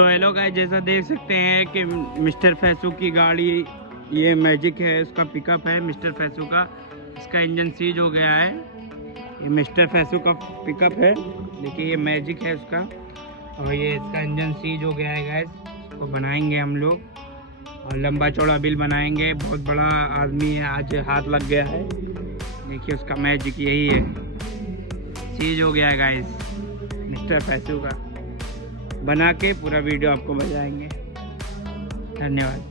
तो hello guys, जैसा देख सकते हैं कि मिस्टर फैसू की गाड़ी ये मैजिक है, उसका पिकअप है मिस्टर फैसू का। इसका इंजन सीज हो गया है। ये मिस्टर फैसू का पिकअप है, देखिए ये मैजिक है उसका, और ये इसका इंजन सीज हो गया है गाइस। इसको बनाएंगे हम लोग और लंबा चौड़ा बिल बनाएंगे। बहुत बड़ा आदमी है, आज हाथ लग गया है। देखिए उसका मैजिक यही है, सीज हो गया है गाइस मिस्टर फैसू का। बना के पूरा वीडियो आपको बताएंगे। धन्यवाद।